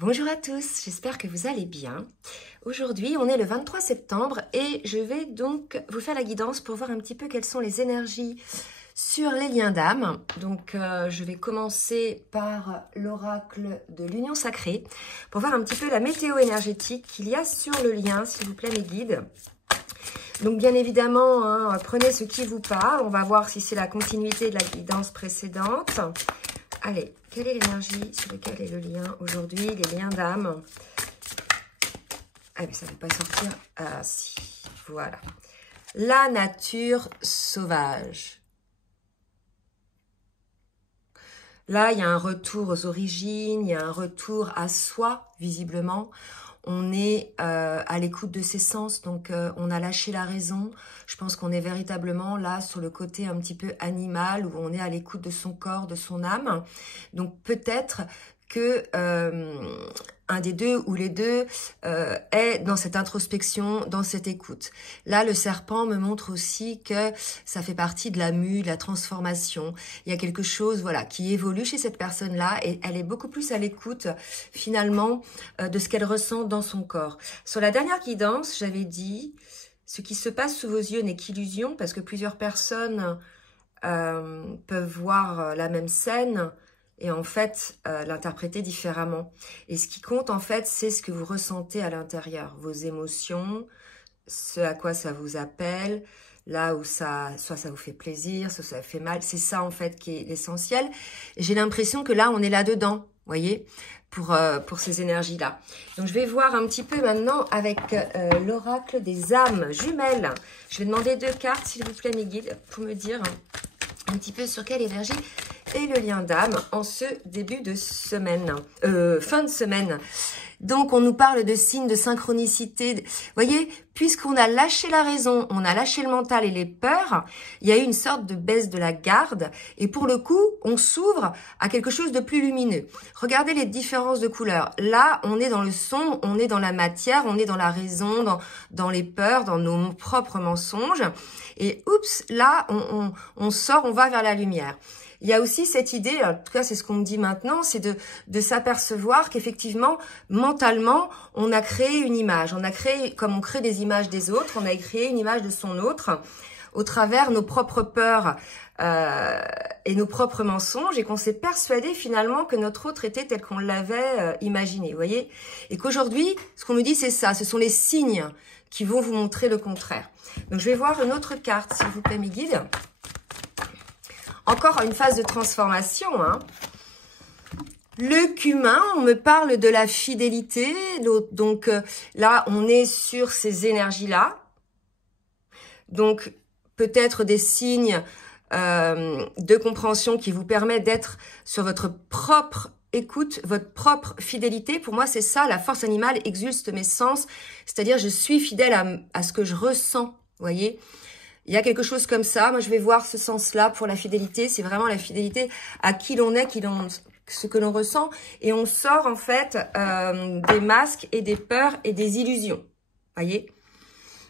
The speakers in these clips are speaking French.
Bonjour à tous, j'espère que vous allez bien. Aujourd'hui, on est le 23 septembre et je vais donc vous faire la guidance pour voir un petit peu quelles sont les énergies sur les liens d'âme. Donc, je vais commencer par l'oracle de l'union sacrée pour voir un petit peu la météo énergétique qu'il y a sur le lien, s'il vous plaît mes guides. Donc, bien évidemment, hein, prenez ce qui vous parle. On va voir si c'est la continuité de la guidance précédente. Allez, quelle est l'énergie sur laquelle est le lien aujourd'hui, les liens d'âme? Ah, mais ça ne veut pas sortir. Ah, si, voilà. La nature sauvage. Là, il y a un retour aux origines, il y a un retour à soi, visiblement. On est à l'écoute de ses sens, donc on a lâché la raison. Je pense qu'on est véritablement là sur le côté un petit peu animal, où on est à l'écoute de son corps, de son âme. Donc peut-être que un des deux ou les deux est dans cette introspection, dans cette écoute. Là, le serpent me montre aussi que ça fait partie de la mue, de la transformation. Il y a quelque chose, voilà, qui évolue chez cette personne-là et elle est beaucoup plus à l'écoute, finalement, de ce qu'elle ressent dans son corps. Sur la dernière guidance, j'avais dit, ce qui se passe sous vos yeux n'est qu'illusion, parce que plusieurs personnes peuvent voir la même scène, et en fait, l'interpréter différemment. Et ce qui compte, en fait, c'est ce que vous ressentez à l'intérieur. Vos émotions, ce à quoi ça vous appelle, là où soit ça vous fait plaisir, soit ça fait mal. C'est ça, en fait, qui est l'essentiel. Et j'ai l'impression que là, on est là-dedans, vous voyez, pour ces énergies-là. Donc, je vais voir un petit peu maintenant avec l'oracle des âmes jumelles. Je vais demander 2 cartes, s'il vous plaît, mes guides, pour me dire un petit peu sur quelle énergie et le lien d'âme en ce début de semaine, fin de semaine. Donc, on nous parle de signes de synchronicité. Vous voyez, puisqu'on a lâché la raison, on a lâché le mental et les peurs, il y a eu une sorte de baisse de la garde. Et pour le coup, on s'ouvre à quelque chose de plus lumineux. Regardez les différences de couleurs. Là, on est dans le son, on est dans la matière, on est dans la raison, dans les peurs, dans nos propres mensonges. Et oups, là, on sort, on va vers la lumière. Il y a aussi cette idée, en tout cas c'est ce qu'on me dit maintenant, c'est de s'apercevoir qu'effectivement, mentalement, on a créé une image. On a créé, comme on crée des images des autres, on a créé une image de son autre au travers nos propres peurs et nos propres mensonges, et qu'on s'est persuadé finalement que notre autre était tel qu'on l'avait imaginé, vous voyez. Et qu'aujourd'hui, ce qu'on me dit, c'est ça, ce sont les signes qui vont vous montrer le contraire. Donc je vais voir une autre carte, s'il vous plaît, mes guides. Encore une phase de transformation, hein. Le cumin, on me parle de la fidélité. Donc là, on est sur ces énergies-là. Donc peut-être des signes de compréhension qui vous permettent d'être sur votre propre écoute, votre propre fidélité. Pour moi, c'est ça, la force animale exulte mes sens. C'est-à-dire, je suis fidèle à ce que je ressens, vous voyez. Il y a quelque chose comme ça. Moi, je vais voir ce sens-là pour la fidélité. C'est vraiment la fidélité à qui l'on est, ce que l'on ressent. Et on sort, en fait, des masques et des peurs et des illusions. Voyez?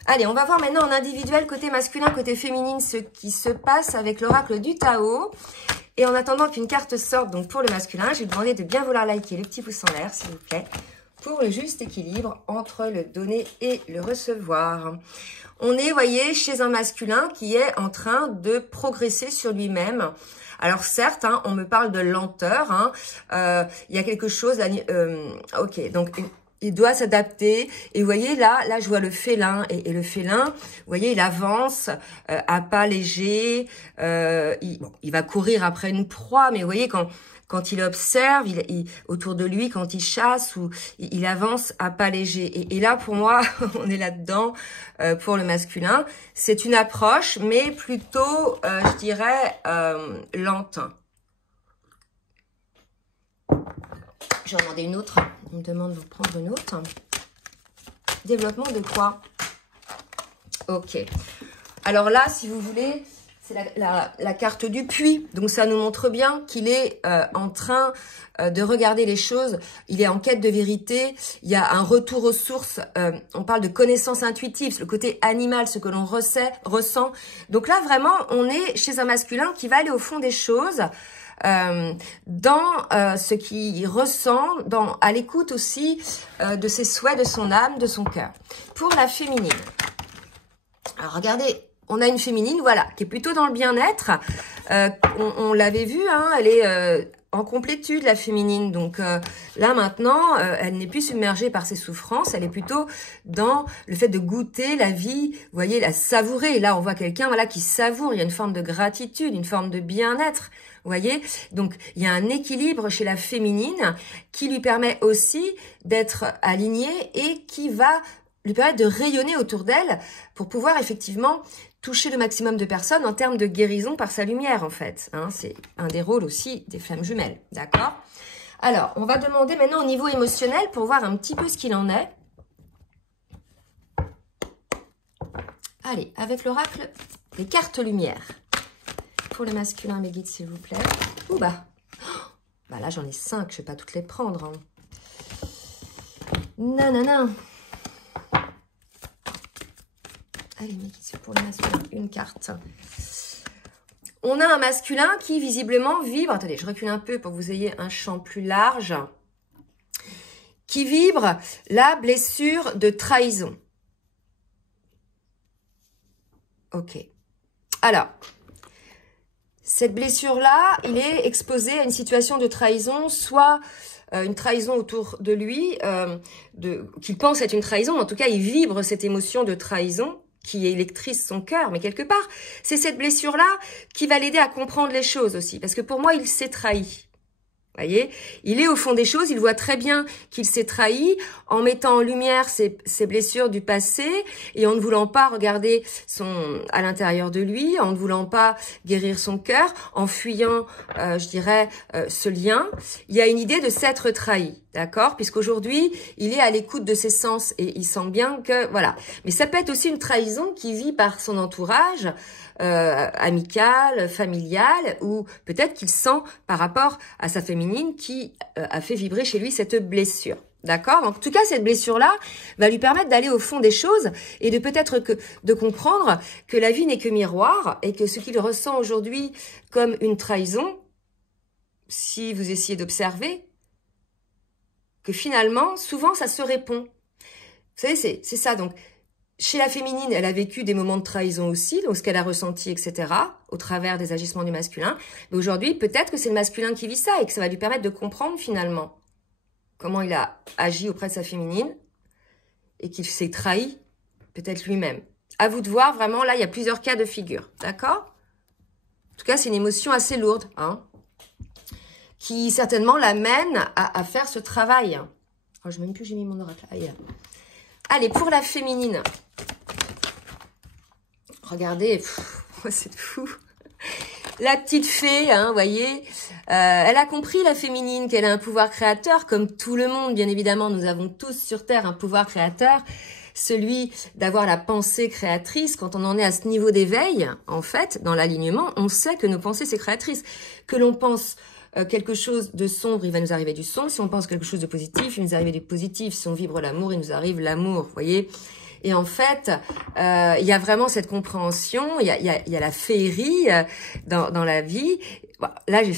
Allez, on va voir maintenant en individuel, côté masculin, côté féminine, ce qui se passe avec l'oracle du Tao. Et en attendant qu'une carte sorte, donc pour le masculin, je vais vous demander de bien vouloir liker le petit pouce en l'air, s'il vous plaît, pour le juste équilibre entre le donner et le recevoir. On est, vous voyez, chez un masculin qui est en train de progresser sur lui-même. Alors certes, hein, on me parle de lenteur. Hein, il y a quelque chose. Ok, donc il doit s'adapter. Et vous voyez là, je vois le félin et le félin. Vous voyez, il avance à pas léger. Il va courir après une proie, mais vous voyez quand il observe, autour de lui, quand il chasse, ou il avance à pas léger. Et là, pour moi, on est là-dedans pour le masculin. C'est une approche, mais plutôt, je dirais, lente. Je vais en demander une autre. On me demande de prendre une autre. Développement de quoi? Ok. Alors là, si vous voulez, c'est la carte du puits. Donc, ça nous montre bien qu'il est en train de regarder les choses. Il est en quête de vérité. Il y a un retour aux sources. On parle de connaissance intuitive, le côté animal, ce que l'on ressent. Donc là, vraiment, on est chez un masculin qui va aller au fond des choses. dans ce qu'il ressent, à l'écoute aussi de ses souhaits, de son âme, de son cœur. Pour la féminine. Alors regardez, on a une féminine, voilà, qui est plutôt dans le bien-être. On l'avait vu, hein, elle est en complétude, la féminine. Donc là maintenant, elle n'est plus submergée par ses souffrances, elle est plutôt dans le fait de goûter la vie, vous voyez, la savourer. Et là, on voit quelqu'un, voilà, qui savoure. Il y a une forme de gratitude, une forme de bien-être. Vous voyez, donc il y a un équilibre chez la féminine qui lui permet aussi d'être alignée et qui va lui permettre de rayonner autour d'elle pour pouvoir effectivement toucher le maximum de personnes en termes de guérison par sa lumière, en fait. Hein, c'est un des rôles aussi des flammes jumelles, d'accord? Alors, on va demander maintenant au niveau émotionnel pour voir un petit peu ce qu'il en est. Allez, avec l'oracle, les cartes lumière. Pour le masculin, mes guides, s'il vous plaît. Ouh bah, bah là, j'en ai 5, je ne vais pas toutes les prendre. Hein. Nanana. Allez, mes guides, c'est pour le masculin, une carte. On a un masculin qui, visiblement, vibre. Attendez, je recule un peu pour que vous ayez un champ plus large. Qui vibre la blessure de trahison. Ok. Alors, cette blessure-là, il est exposé à une situation de trahison, soit une trahison autour de lui, qu'il pense être une trahison. En tout cas, il vibre cette émotion de trahison qui électrise son cœur. Mais quelque part, c'est cette blessure-là qui va l'aider à comprendre les choses aussi. Parce que pour moi, il s'est trahi. Vous voyez, il est au fond des choses, il voit très bien qu'il s'est trahi en mettant en lumière ses blessures du passé et en ne voulant pas regarder à l'intérieur de lui, en ne voulant pas guérir son cœur, en fuyant, je dirais, ce lien. Il y a une idée de s'être trahi, d'accord? Puisqu'aujourd'hui, il est à l'écoute de ses sens et il sent bien que, voilà. Mais ça peut être aussi une trahison qui vit par son entourage, amical, familial, ou peut-être qu'il sent par rapport à sa féminine qui a fait vibrer chez lui cette blessure. D'accord? En tout cas, cette blessure-là va lui permettre d'aller au fond des choses et de peut-être de comprendre que la vie n'est que miroir et que ce qu'il ressent aujourd'hui comme une trahison, si vous essayez d'observer, que finalement, souvent, ça se répond. Vous savez, c'est ça. Donc, chez la féminine, elle a vécu des moments de trahison aussi, donc ce qu'elle a ressenti, etc., au travers des agissements du masculin. Mais aujourd'hui, peut-être que c'est le masculin qui vit ça et que ça va lui permettre de comprendre finalement comment il a agi auprès de sa féminine et qu'il s'est trahi, peut-être lui-même. À vous de voir, vraiment, là, il y a plusieurs cas de figure, d'accord? En tout cas, c'est une émotion assez lourde, hein, qui certainement l'amène à faire ce travail. Oh, je ne sais même plus où j'ai mis mon oracle. Allez, pour la féminine. Regardez, c'est fou. La petite fée, hein, vous voyez, elle a compris, la féminine, qu'elle a un pouvoir créateur, comme tout le monde, bien évidemment, nous avons tous sur Terre un pouvoir créateur, celui d'avoir la pensée créatrice. Quand on en est à ce niveau d'éveil, en fait, dans l'alignement, on sait que nos pensées, c'est créatrice. Que l'on pense quelque chose de sombre, il va nous arriver du sombre. Si on pense quelque chose de positif, il va nous arriver du positif. Si on vibre l'amour, il nous arrive l'amour, vous voyez. Et en fait, il y a vraiment cette compréhension, il y a la féerie dans la vie. Bon, là, je vais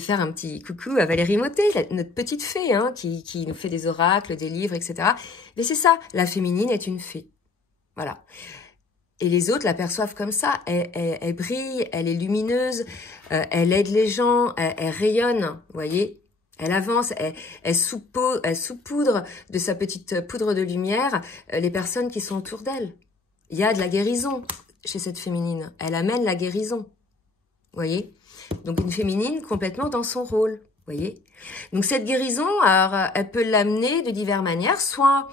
faire un petit coucou à Valérie Mottet, notre petite fée, hein, qui nous fait des oracles, des livres, etc. Mais c'est ça, la féminine est une fée. Voilà. Et les autres la perçoivent comme ça. Elle brille, elle est lumineuse, elle aide les gens, elle rayonne, vous voyez. Elle avance, elle saupoudre de sa petite poudre de lumière les personnes qui sont autour d'elle. Il y a de la guérison chez cette féminine. Elle amène la guérison. Vous voyez? Donc une féminine complètement dans son rôle. Vous voyez? Donc cette guérison, alors, elle peut l'amener de diverses manières. Soit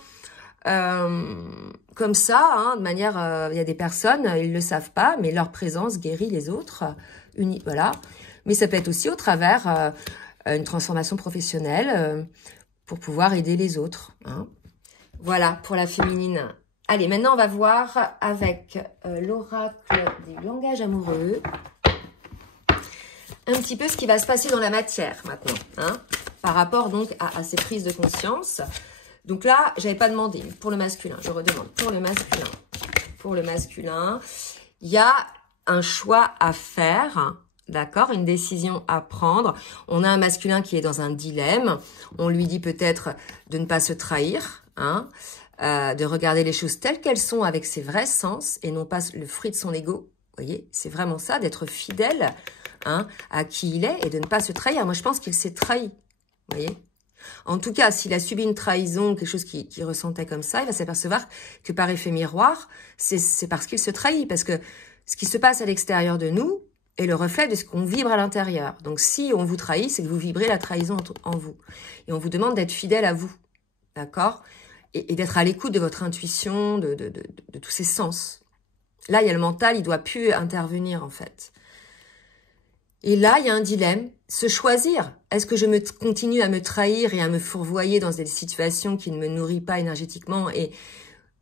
comme ça, hein, de manière... il y a des personnes, ils ne le savent pas, mais leur présence guérit les autres. Voilà. Mais ça peut être aussi au travers... une transformation professionnelle pour pouvoir aider les autres. Hein. Voilà, pour la féminine. Allez, maintenant, on va voir avec l'oracle des langages amoureux un petit peu ce qui va se passer dans la matière maintenant, hein, par rapport donc à ces prises de conscience. Donc là, je n'avais pas demandé, mais pour le masculin, je redemande. Pour le masculin, il y a un choix à faire d'accord, une décision à prendre. On a un masculin qui est dans un dilemme. On lui dit peut-être de ne pas se trahir, hein, de regarder les choses telles qu'elles sont avec ses vrais sens et non pas le fruit de son ego. Vous voyez, c'est vraiment ça, d'être fidèle, hein, à qui il est et de ne pas se trahir. Moi, je pense qu'il s'est trahi, vous voyez. En tout cas, s'il a subi une trahison, quelque chose qu'il ressentait comme ça, il va s'apercevoir que par effet miroir, c'est parce qu'il se trahit. Parce que ce qui se passe à l'extérieur de nous est le reflet de ce qu'on vibre à l'intérieur. Donc, si on vous trahit, c'est que vous vibrez la trahison en vous. Et on vous demande d'être fidèle à vous, d'accord, et d'être à l'écoute de votre intuition, de tous ces sens. Là, il y a le mental, il doit plus intervenir, en fait. Et là, il y a un dilemme, se choisir. Est-ce que je continue à me trahir et à me fourvoyer dans des situations qui ne me nourrissent pas énergétiquement et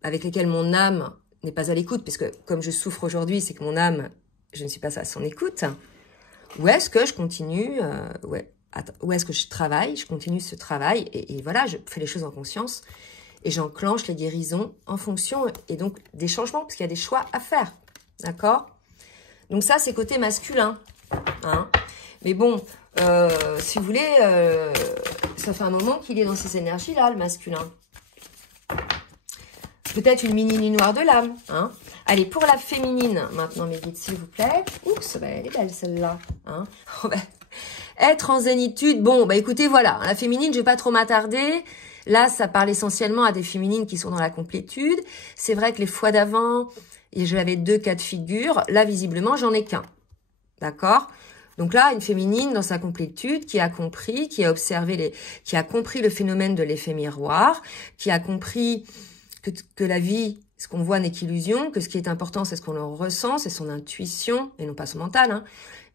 avec lesquelles mon âme n'est pas à l'écoute, puisque comme je souffre aujourd'hui, c'est que mon âme, je ne suis pas à son écoute. Ou est-ce que je continue, ou est-ce que je travaille, je continue ce travail, et voilà, je fais les choses en conscience, et j'enclenche les guérisons en fonction, et donc des changements, parce qu'il y a des choix à faire, d'accord? Donc ça, c'est côté masculin, hein. Mais bon, si vous voulez, ça fait un moment qu'il est dans ces énergies-là, le masculin. Peut-être une mini noire de l'âme, hein. Allez, pour la féminine, maintenant, mes guides, s'il vous plaît. Oups, bah, elle est belle, celle-là, hein. Être en zénitude, bon, bah écoutez, voilà, la féminine, je vais pas trop m'attarder. Là, ça parle essentiellement à des féminines qui sont dans la complétude. C'est vrai que les fois d'avant, j'avais 2 cas de figure. Là, visiblement, j'en ai qu'un. D'accord? Donc là, une féminine dans sa complétude qui a compris, qui a observé qui a compris le phénomène de l'effet miroir, qui a compris que la vie, ce qu'on voit n'est qu'illusion, que ce qui est important, c'est ce qu'on en ressent, c'est son intuition, et non pas son mental, hein.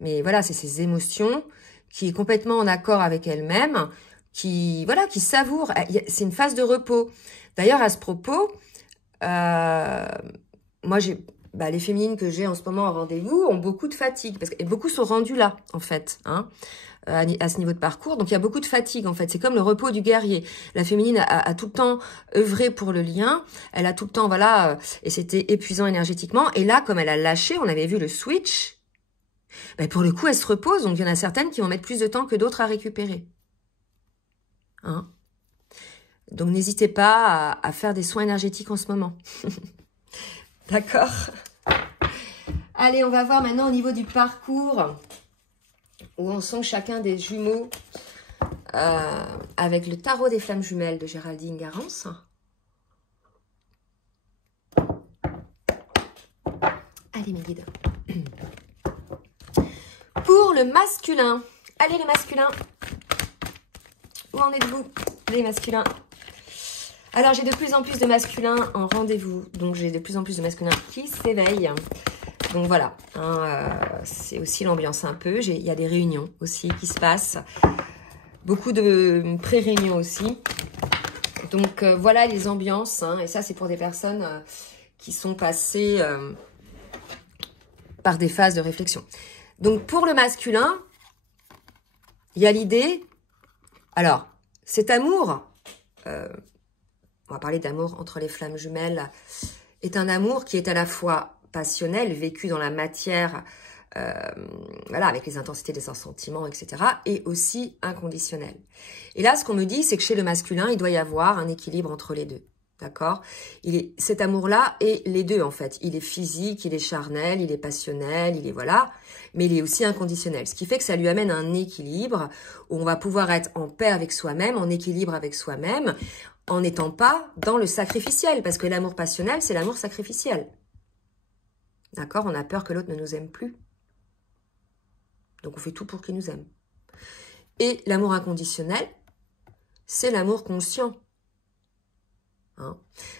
Mais voilà, c'est ses émotions, qui est complètement en accord avec elle-même, qui savoure. C'est une phase de repos. D'ailleurs, à ce propos, moi, les féminines que j'ai en ce moment en rendez-vous ont beaucoup de fatigue, et beaucoup sont rendues là, en fait, hein, à ce niveau de parcours. Donc, il y a beaucoup de fatigue, en fait. C'est comme le repos du guerrier. La féminine a tout le temps œuvré pour le lien. Elle a tout le temps, voilà, et c'était épuisant énergétiquement. Et là, comme elle a lâché, on avait vu le switch, pour le coup, elle se repose. Donc, il y en a certaines qui vont mettre plus de temps que d'autres à récupérer. Hein? Donc, n'hésitez pas à faire des soins énergétiques en ce moment. D'accord? Allez, on va voir maintenant au niveau du parcours où en sont chacun des jumeaux avec le tarot des flammes jumelles de Géraldine Garance. Allez, mes guides. Pour le masculin. Allez, les masculins. Où en êtes-vous, les masculins? Alors, j'ai de plus en plus de masculins en rendez-vous. Donc, j'ai de plus en plus de masculins qui s'éveillent. Donc, voilà. Hein, c'est aussi l'ambiance un peu. Il y a des réunions aussi qui se passent. Beaucoup de pré-réunions aussi. Donc, voilà les ambiances. Hein, et ça, c'est pour des personnes qui sont passées par des phases de réflexion. Donc, pour le masculin, il y a l'idée... Alors, cet amour... on va parler d'amour entre les flammes jumelles, est un amour qui est à la fois passionnel, vécu dans la matière, voilà, avec les intensités des sentiments, etc., et aussi inconditionnel. Et là, ce qu'on me dit, c'est que chez le masculin, il doit y avoir un équilibre entre les deux, d'accord? Cet amour-là est les deux, en fait. Il est physique, il est charnel, il est passionnel, il est, voilà, mais il est aussi inconditionnel. Ce qui fait que ça lui amène un équilibre où on va pouvoir être en paix avec soi-même, en équilibre avec soi-même, en n'étant pas dans le sacrificiel, parce que l'amour passionnel, c'est l'amour sacrificiel. D'accord? On a peur que l'autre ne nous aime plus. Donc, on fait tout pour qu'il nous aime. Et l'amour inconditionnel, c'est l'amour conscient. Hein?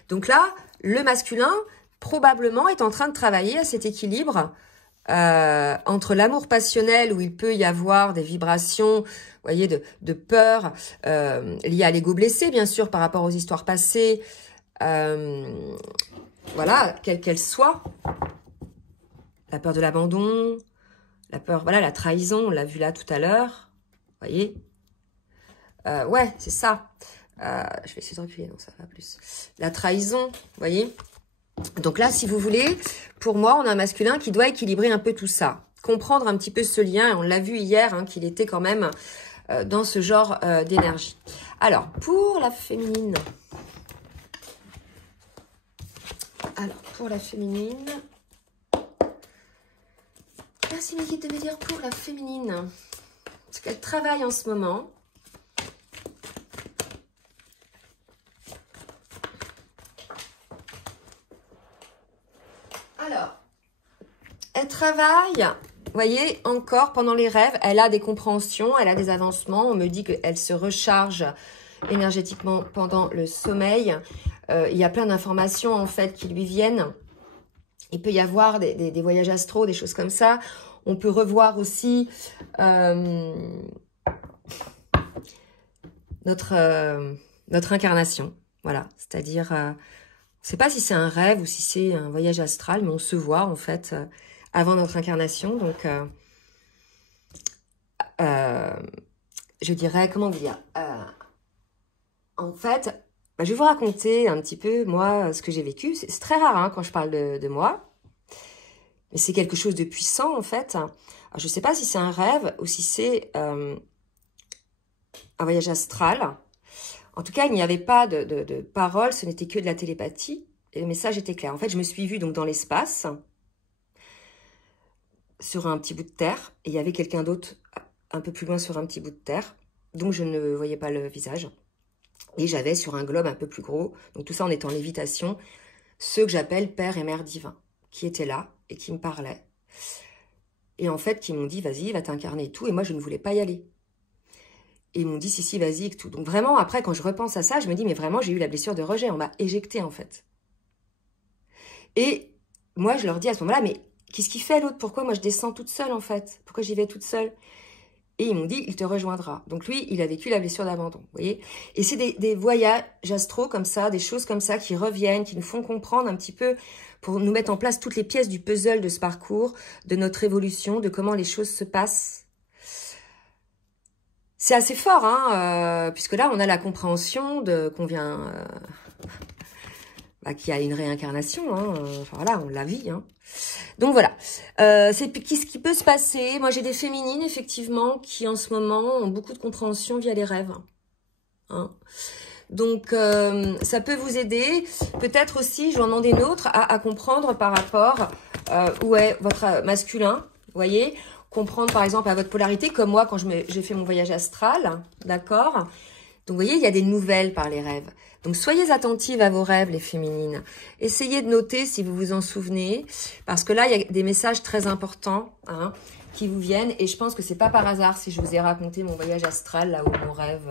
Donc là, le masculin, probablement, est en train de travailler à cet équilibre entre l'amour passionnel, où il peut y avoir des vibrations, vous voyez, de peur, liées à l'ego blessé, bien sûr, par rapport aux histoires passées, voilà, quelle qu'elle soit. La peur de l'abandon, la peur, voilà, la trahison, on l'a vu là tout à l'heure, vous voyez. Ouais, c'est ça. Je vais essayer de reculer, donc ça va plus. La trahison, vous voyez. Donc là, si vous voulez, pour moi, on a un masculin qui doit équilibrer un peu tout ça. comprendre un petit peu ce lien. On l'a vu hier, hein, qu'il était quand même dans ce genre d'énergie. Alors, pour la féminine. Merci mes guides de me dire pour la féminine. Parce qu'elle travaille en ce moment. Alors, elle travaille, vous voyez, encore pendant les rêves. Elle a des compréhensions, elle a des avancements. On me dit qu'elle se recharge énergétiquement pendant le sommeil. Il y a plein d'informations en fait qui lui viennent. Il peut y avoir des voyages astraux, des choses comme ça. On peut revoir aussi notre incarnation. Voilà, c'est-à-dire, on ne sait pas si c'est un rêve ou si c'est un voyage astral, mais on se voit en fait avant notre incarnation. Donc, je dirais, comment dire, en fait, je vais vous raconter un petit peu, moi, ce que j'ai vécu. C'est très rare hein, quand je parle de moi. Mais c'est quelque chose de puissant, en fait. Alors, je ne sais pas si c'est un rêve ou si c'est un voyage astral. En tout cas, il n'y avait pas de paroles, ce n'était que de la télépathie. Et le message était clair. En fait, je me suis vue donc, dans l'espace, sur un petit bout de terre. Et il y avait quelqu'un d'autre un peu plus loin sur un petit bout de terre. Donc, je ne voyais pas le visage. Et j'avais sur un globe un peu plus gros, donc tout ça en étant en lévitation, ceux que j'appelle Père et Mère divins, qui étaient là et qui me parlaient. Et en fait, qui m'ont dit, vas-y, va t'incarner et tout. Et moi, je ne voulais pas y aller. Et ils m'ont dit, si, vas-y et tout. Donc vraiment, après, quand je repense à ça, je me dis, mais vraiment, j'ai eu la blessure de rejet. On m'a éjectée, en fait. Et moi, je leur dis à ce moment-là, mais qu'est-ce qu'il fait l'autre? Pourquoi moi, je descends toute seule, en fait? Pourquoi j'y vais toute seule? Et ils m'ont dit, il te rejoindra. Donc lui, il a vécu la blessure d'abandon, vous voyez. Et c'est des voyages astro comme ça, des choses comme ça qui reviennent, qui nous font comprendre un petit peu, pour nous mettre en place toutes les pièces du puzzle de ce parcours, de notre évolution, de comment les choses se passent. C'est assez fort, hein, puisque là, on a la compréhension qu'on vient... qu'il y a une réincarnation, hein, enfin voilà, on la vit, hein. Donc voilà, c'est qu'est-ce qui peut se passer. Moi j'ai des féminines effectivement qui en ce moment ont beaucoup de compréhension via les rêves, hein. Donc ça peut vous aider, peut-être aussi, j'en demande une autre, à comprendre par rapport où est votre masculin, vous voyez, comprendre par exemple à votre polarité, comme moi quand j'ai fait mon voyage astral, d'accord. Donc, vous voyez, il y a des nouvelles par les rêves. Donc, soyez attentives à vos rêves, les féminines. Essayez de noter si vous vous en souvenez. Parce que là, il y a des messages très importants hein, qui vous viennent. Et je pense que c'est pas par hasard si je vous ai raconté mon voyage astral, là où mon rêve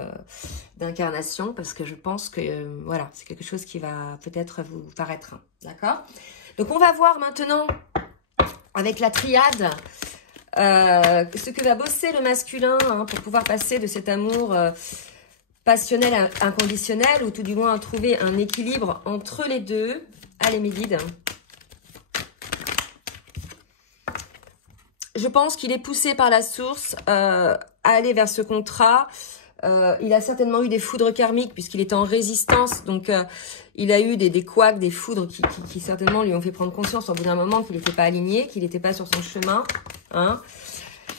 d'incarnation. Parce que je pense que, voilà, c'est quelque chose qui va peut-être vous paraître. D'accord? Donc, on va voir maintenant, avec la triade, ce que va bosser le masculin hein, pour pouvoir passer de cet amour... passionnel, inconditionnel, ou tout du moins trouver un équilibre entre les deux. Allez mes guides. Je pense qu'il est poussé par la source à aller vers ce contrat. Il a certainement eu des foudres karmiques puisqu'il était en résistance. Donc il a eu des couacs, des foudres qui certainement lui ont fait prendre conscience au bout d'un moment qu'il n'était pas aligné, qu'il n'était pas sur son chemin. Hein.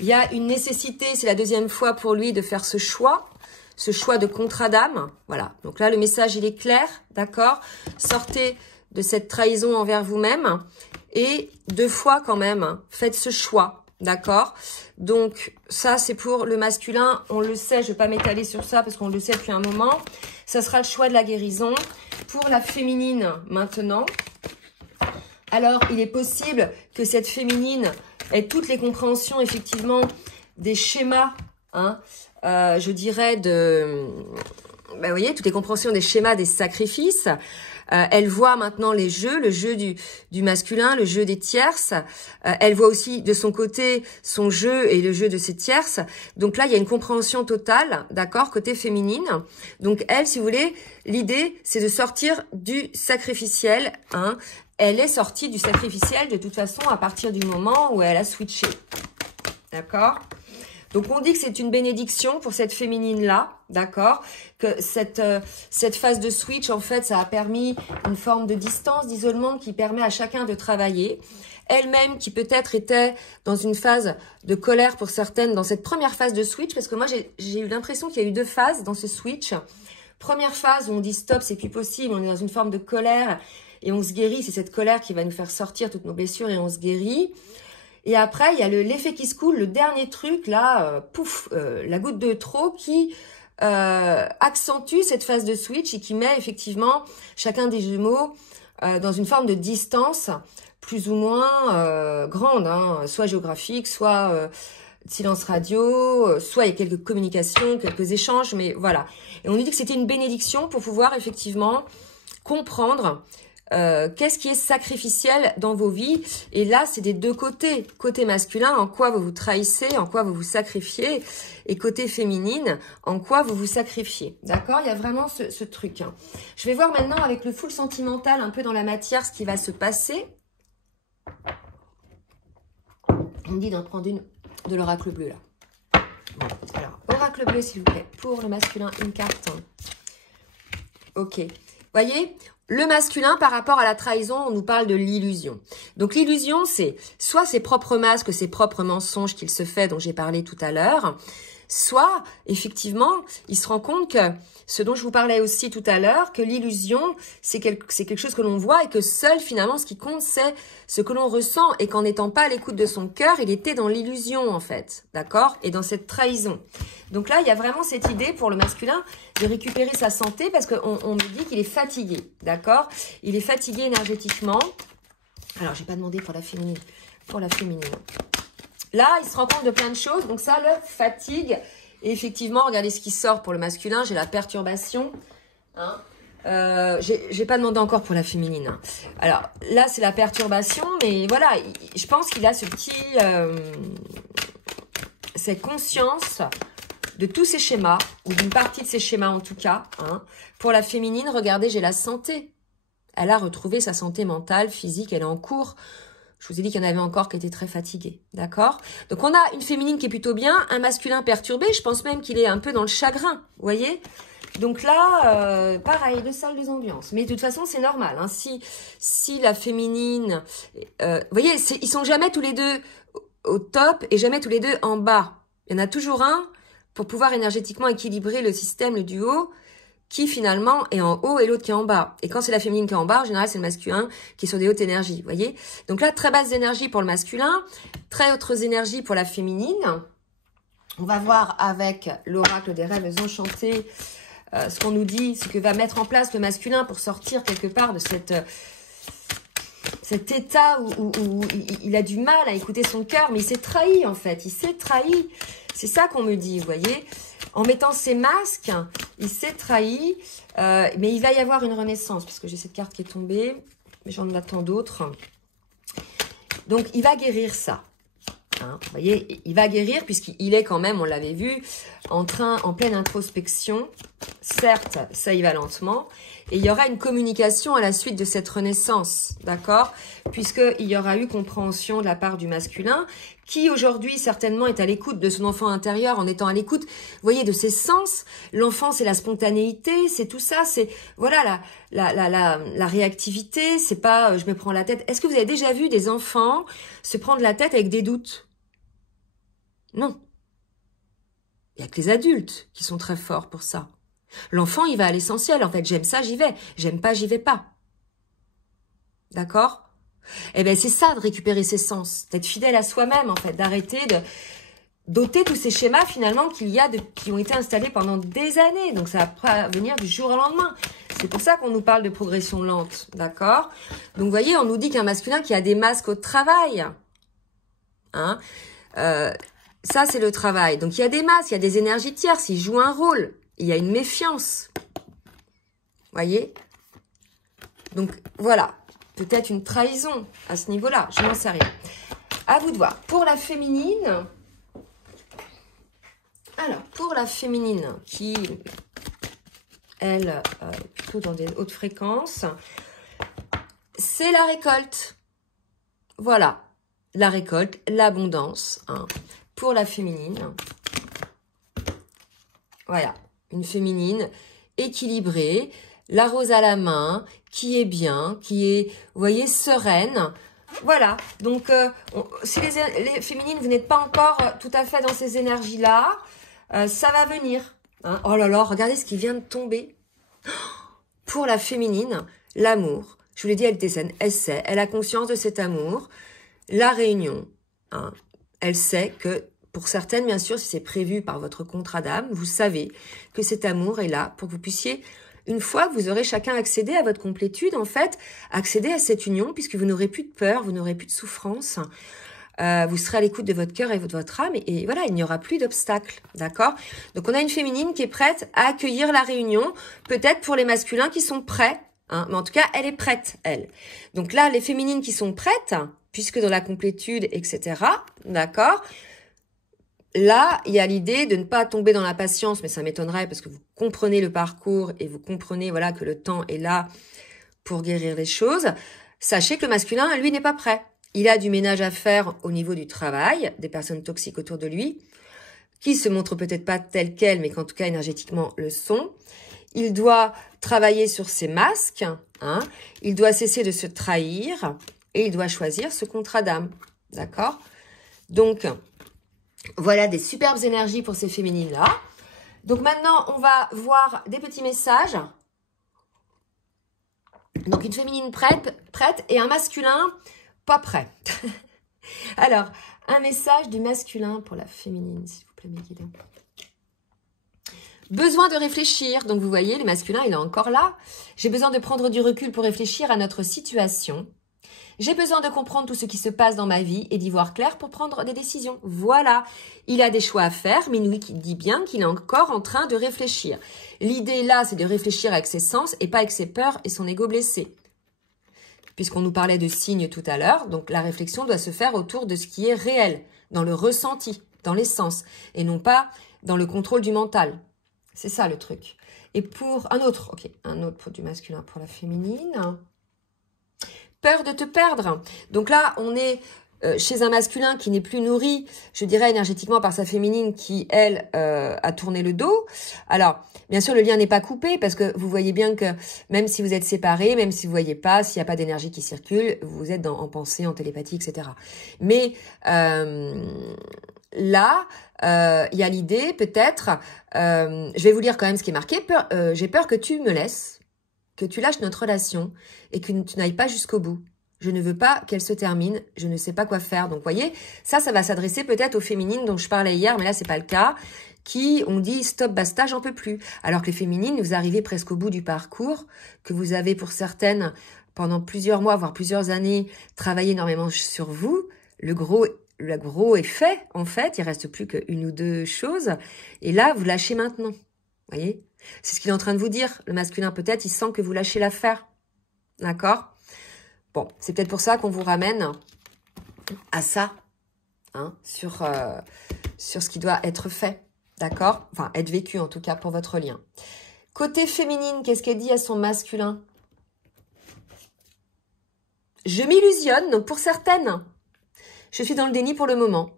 Il y a une nécessité, c'est la deuxième fois pour lui de faire ce choix de contrat d'âme, voilà. Donc là, le message, il est clair, d'accord? Sortez de cette trahison envers vous-même et 2 fois quand même, faites ce choix, d'accord? Donc ça, c'est pour le masculin, on le sait, je ne vais pas m'étaler sur ça parce qu'on le sait depuis un moment. Ça sera le choix de la guérison. Pour la féminine, maintenant, alors il est possible que cette féminine ait toutes les compréhensions, effectivement, des schémas, hein, je dirais vous voyez, toutes les compréhensions des schémas des sacrifices. Elle voit maintenant les jeux, le jeu du masculin, le jeu des tierces. Elle voit aussi de son côté son jeu et le jeu de ses tierces. Donc là, il y a une compréhension totale, d'accord, côté féminine. Donc elle, si vous voulez, l'idée, c'est de sortir du sacrificiel, hein. Elle est sortie du sacrificiel de toute façon à partir du moment où elle a switché, d'accord. Donc, on dit que c'est une bénédiction pour cette féminine-là, d'accord? Que cette phase de switch, en fait, ça a permis une forme de distance, d'isolement qui permet à chacun de travailler. elle-même qui peut-être était dans une phase de colère pour certaines, dans cette première phase de switch, parce que moi j'ai eu l'impression qu'il y a eu 2 phases dans ce switch. Première phase où on dit stop, c'est plus possible, on est dans une forme de colère et on se guérit, c'est cette colère qui va nous faire sortir toutes nos blessures et on se guérit. Et après, il y a l'effet qui se coule, le dernier truc, là, pouf, la goutte de trop qui accentue cette phase de switch et qui met effectivement chacun des jumeaux dans une forme de distance plus ou moins grande, hein, soit géographique, soit silence radio, soit il y a quelques communications, quelques échanges, mais voilà. Et on nous dit que c'était une bénédiction pour pouvoir effectivement comprendre qu'est-ce qui est sacrificiel dans vos vies. Et là, c'est des 2 côtés. Côté masculin, en quoi vous vous trahissez, en quoi vous vous sacrifiez. Et côté féminine, en quoi vous vous sacrifiez. D'accord? Il y a vraiment ce truc. Hein. Je vais voir maintenant avec le full sentimental, un peu dans la matière, ce qui va se passer. On me dit d'en prendre une de l'oracle bleu, là. Bon, alors, oracle bleu, s'il vous plaît. Pour le masculin, une carte. Ok. Voyez, le masculin, par rapport à la trahison, on nous parle de l'illusion. Donc, l'illusion, c'est soit ses propres masques, ses propres mensonges qu'il se fait, dont j'ai parlé tout à l'heure, soit, effectivement, il se rend compte que, ce dont je vous parlais aussi tout à l'heure, que l'illusion, c'est quelque chose que l'on voit et que seul, finalement, ce qui compte, c'est ce que l'on ressent et qu'en n'étant pas à l'écoute de son cœur, il était dans l'illusion, en fait, d'accord? Et dans cette trahison. Donc là, il y a vraiment cette idée pour le masculin de récupérer sa santé parce qu'on me dit qu'il est fatigué, d'accord? Il est fatigué énergétiquement. Alors, je n'ai pas demandé pour la féminine. Pour la féminine. Là, il se rend compte de plein de choses, donc ça le fatigue. Et effectivement, regardez ce qui sort pour le masculin, j'ai la perturbation. Hein, j'ai pas demandé encore pour la féminine. Hein. Alors, là, c'est la perturbation, mais voilà, je pense qu'il a ce petit... cette conscience de tous ces schémas, ou d'une partie de ces schémas en tout cas. Hein. Pour la féminine, regardez, j'ai la santé. Elle a retrouvé sa santé mentale, physique, elle est en cours. Je vous ai dit qu'il y en avait encore qui étaient très fatigués, d'accord? Donc, on a une féminine qui est plutôt bien, un masculin perturbé. Je pense même qu'il est un peu dans le chagrin, vous voyez? Donc là, pareil, 2 salles, 2 ambiances. Mais de toute façon, c'est normal. Hein. Si la féminine... vous voyez, ils sont jamais tous les 2 au top et jamais tous les 2 en bas. Il y en a toujours un pour pouvoir énergétiquement équilibrer le système, le duo, qui finalement est en haut et l'autre qui est en bas. Et quand c'est la féminine qui est en bas, en général, c'est le masculin qui est sur des hautes énergies, vous voyez. Donc là, très basse énergie pour le masculin, très hautes énergies pour la féminine. On va voir avec l'oracle des rêves enchantés ce qu'on nous dit, ce que va mettre en place le masculin pour sortir quelque part de cet état où il a du mal à écouter son cœur, mais il s'est trahi en fait, il s'est trahi. C'est ça qu'on me dit, vous voyez. En mettant ses masques, il s'est trahi, mais il va y avoir une renaissance, parce que j'ai cette carte qui est tombée, mais j'en attends d'autres. Donc, il va guérir ça. Hein, vous voyez, il va guérir, puisqu'il est quand même, on l'avait vu, en pleine introspection. Certes, ça y va lentement. Et il y aura une communication à la suite de cette renaissance, d'accord? Puisqu'il y aura eu compréhension de la part du masculin, qui aujourd'hui certainement est à l'écoute de son enfant intérieur, en étant à l'écoute, vous voyez, de ses sens. L'enfant, c'est la spontanéité, c'est tout ça, c'est, voilà, la réactivité, c'est pas je me prends la tête. Est-ce que vous avez déjà vu des enfants se prendre la tête avec des doutes? Non. Il y a que les adultes qui sont très forts pour ça. L'enfant, il va à l'essentiel. En fait, j'aime ça, j'y vais. J'aime pas, j'y vais pas. D'accord? Eh bien, c'est ça de récupérer ses sens. D'être fidèle à soi-même, en fait. D'arrêter d'ôter tous ces schémas, finalement, qui ont été installés pendant des années. Donc, ça va pas venir du jour au lendemain. C'est pour ça qu'on nous parle de progression lente. D'accord? Donc, vous voyez, on nous dit qu'un masculin qui a des masques au travail. Hein? Ça, c'est le travail. Donc, il y a des masques, il y a des énergies tierces. Ils jouent un rôle. Il y a une méfiance. Voyez? Donc, voilà. Peut-être une trahison à ce niveau-là. Je n'en sais rien. À vous de voir. Pour la féminine... Alors, pour la féminine qui, elle, plutôt dans des hautes fréquences, c'est la récolte. Voilà. La récolte, l'abondance. Hein, pour la féminine. Voilà. Une féminine équilibrée, la rose à la main, qui est bien, qui est, vous voyez, sereine, Voilà, donc si les féminines, vous n'êtes pas encore tout à fait dans ces énergies-là, ça va venir. Hein. Oh là là, regardez ce qui vient de tomber. Pour la féminine, l'amour. Je vous l'ai dit, elle était saine, elle sait, elle a conscience de cet amour. La réunion, hein, elle sait que, pour certaines, bien sûr, si c'est prévu par votre contrat d'âme, vous savez que cet amour est là pour que vous puissiez, une fois que vous aurez chacun accédé à votre complétude, en fait, accéder à cette union, puisque vous n'aurez plus de peur, vous n'aurez plus de souffrance, vous serez à l'écoute de votre cœur et de votre âme, et voilà, il n'y aura plus d'obstacles, d'accord? Donc, on a une féminine qui est prête à accueillir la réunion, peut-être pour les masculins qui sont prêts, hein, mais en tout cas, elle est prête, elle. Donc là, les féminines qui sont prêtes, puisque dans la complétude, etc., d'accord? Là, il y a l'idée de ne pas tomber dans la patience, mais ça m'étonnerait parce que vous comprenez le parcours et vous comprenez, voilà, que le temps est là pour guérir les choses. Sachez que le masculin, lui, n'est pas prêt. Il a du ménage à faire au niveau du travail, des personnes toxiques autour de lui, qui se montrent peut-être pas telles quelles, mais qu'en tout cas énergétiquement le sont. Il doit travailler sur ses masques, hein. Il doit cesser de se trahir et il doit choisir ce contrat d'âme, d'accord? Donc, voilà des superbes énergies pour ces féminines-là. Donc maintenant, on va voir des petits messages. Donc une féminine prête et un masculin pas prêt. Alors, un message du masculin pour la féminine, s'il vous plaît, mes guides. Besoin de réfléchir. Donc vous voyez, le masculin, il est encore là. J'ai besoin de prendre du recul pour réfléchir à notre situation. J'ai besoin de comprendre tout ce qui se passe dans ma vie et d'y voir clair pour prendre des décisions. Voilà, il a des choix à faire, mais lui qui dit bien qu'il est encore en train de réfléchir. L'idée là, c'est de réfléchir avec ses sens et pas avec ses peurs et son ego blessé. Puisqu'on nous parlait de signes tout à l'heure, donc la réflexion doit se faire autour de ce qui est réel, dans le ressenti, dans les sens, et non pas dans le contrôle du mental. C'est ça le truc. Et pour un autre pour du masculin pour la féminine... Peur de te perdre. Donc là, on est chez un masculin qui n'est plus nourri, je dirais énergétiquement par sa féminine qui, elle, a tourné le dos. Alors, bien sûr, le lien n'est pas coupé parce que vous voyez bien que même si vous êtes séparés, même si vous voyez pas, s'il n'y a pas d'énergie qui circule, vous êtes en pensée, en télépathie, etc. Mais là, il y a l'idée peut-être, je vais vous lire quand même ce qui est marqué, j'ai peur que tu me laisses, que tu lâches notre relation et que tu n'ailles pas jusqu'au bout. Je ne veux pas qu'elle se termine, je ne sais pas quoi faire. Donc, vous voyez, ça va s'adresser peut-être aux féminines dont je parlais hier, mais là, c'est pas le cas, qui ont dit « stop, basta, j'en peux plus ». Alors que les féminines, vous arrivez presque au bout du parcours, que vous avez pour certaines, pendant plusieurs mois, voire plusieurs années, travaillé énormément sur vous. Le gros est fait, en fait, il reste plus qu'une ou deux choses. Et là, vous lâchez maintenant, vous voyez. C'est ce qu'il est en train de vous dire. Le masculin, peut-être, il sent que vous lâchez l'affaire. D'accord? Bon, c'est peut-être pour ça qu'on vous ramène à ça, hein, sur ce qui doit être fait. D'accord? Enfin, être vécu, en tout cas, pour votre lien. Côté féminine, qu'est-ce qu'elle dit à son masculin? Je m'illusionne, donc pour certaines, je suis dans le déni pour le moment.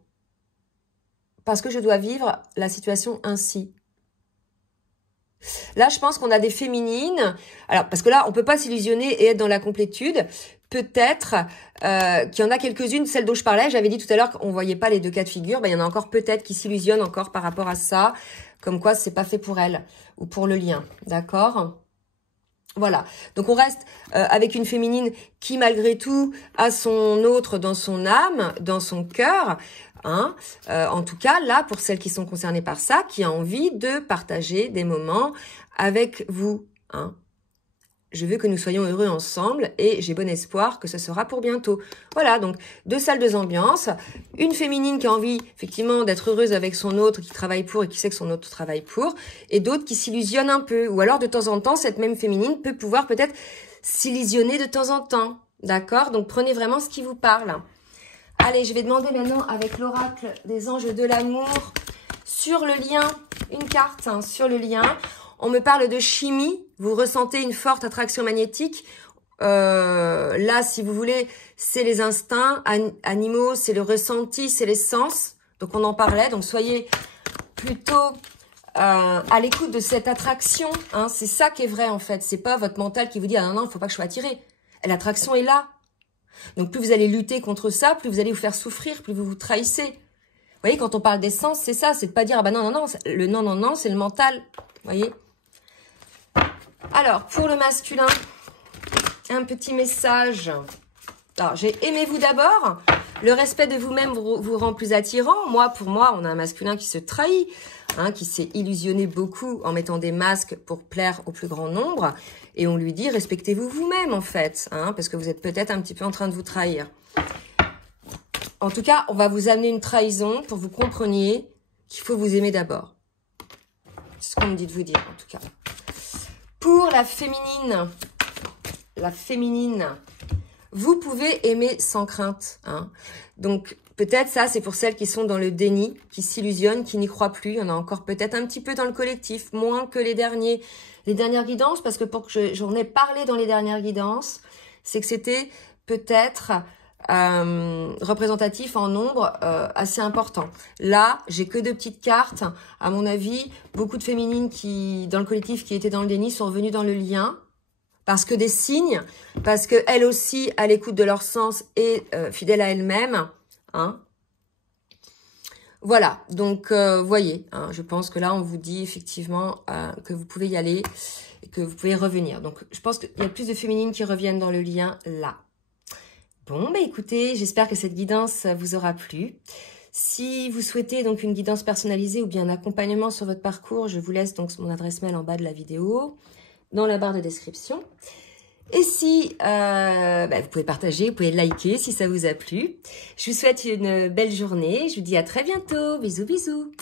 Parce que je dois vivre la situation ainsi. Là, je pense qu'on a des féminines. Alors, parce que là, on peut pas s'illusionner et être dans la complétude. Peut-être qu'il y en a quelques-unes, celles dont je parlais. J'avais dit tout à l'heure qu'on voyait pas les deux cas de figure. Ben, il y en a encore peut-être qui s'illusionnent encore par rapport à ça. Comme quoi, c'est pas fait pour elles ou pour le lien. D'accord ? Voilà. Donc, on reste avec une féminine qui, malgré tout, a son autre dans son âme, dans son cœur. Hein, en tout cas, là, pour celles qui sont concernées par ça, qui a envie de partager des moments avec vous. Hein. Je veux que nous soyons heureux ensemble et j'ai bon espoir que ce sera pour bientôt. Voilà, donc 2 salles, 2 ambiances. Une féminine qui a envie, effectivement, d'être heureuse avec son autre, qui travaille pour et qui sait que son autre travaille pour. Et d'autres qui s'illusionnent un peu. Ou alors, de temps en temps, cette même féminine peut pouvoir peut-être s'illusionner de temps en temps. D'accord? Donc, prenez vraiment ce qui vous parle. Allez, je vais demander maintenant avec l'oracle des anges de l'amour sur le lien, une carte hein, sur le lien. On me parle de chimie, vous ressentez une forte attraction magnétique. Là, si vous voulez, c'est les instincts animaux, c'est le ressenti, c'est les sens. Donc, on en parlait, donc soyez plutôt à l'écoute de cette attraction. Hein. C'est ça qui est vrai en fait, c'est pas votre mental qui vous dit « Ah non, non, il ne faut pas que je sois attirée ». L'attraction est là. Donc, plus vous allez lutter contre ça, plus vous allez vous faire souffrir, plus vous vous trahissez. Vous voyez, quand on parle d'essence, c'est ça. C'est de pas dire, ah bah non, non, non. Le non, non, non, c'est le mental. Vous voyez? Alors, pour le masculin, un petit message. Alors, j'ai aimez-vous d'abord. Le respect de vous-même vous rend plus attirant. Moi, pour moi, on a un masculin qui se trahit, hein, qui s'est illusionné beaucoup en mettant des masques pour plaire au plus grand nombre. Et on lui dit, respectez-vous vous-même, en fait, hein, parce que vous êtes peut-être un petit peu en train de vous trahir. En tout cas, on va vous amener une trahison pour que vous compreniez qu'il faut vous aimer d'abord. C'est ce qu'on me dit de vous dire, en tout cas. Pour la féminine, vous pouvez aimer sans crainte. Hein. Donc, peut-être ça, c'est pour celles qui sont dans le déni, qui s'illusionnent, qui n'y croient plus. Il y en a encore peut-être un petit peu dans le collectif, moins que les dernières guidances, parce que pour que j'en ai parlé dans les dernières guidances, c'est que c'était peut-être représentatif en nombre assez important. Là, j'ai que 2 petites cartes. À mon avis, beaucoup de féminines qui, dans le collectif, qui étaient dans le déni, sont revenues dans le lien. Parce que des signes, parce qu'elles aussi, à l'écoute de leur sens et fidèles à elles-mêmes. Hein. Voilà, donc voyez, hein, je pense que là, on vous dit effectivement que vous pouvez y aller et que vous pouvez revenir. Donc, je pense qu'il y a plus de féminines qui reviennent dans le lien là. Bon, bah écoutez, j'espère que cette guidance vous aura plu. Si vous souhaitez donc une guidance personnalisée ou bien un accompagnement sur votre parcours, je vous laisse donc mon adresse mail en bas de la vidéo, dans la barre de description. Et si vous pouvez partager, vous pouvez liker si ça vous a plu. Je vous souhaite une belle journée. Je vous dis à très bientôt. Bisous, bisous.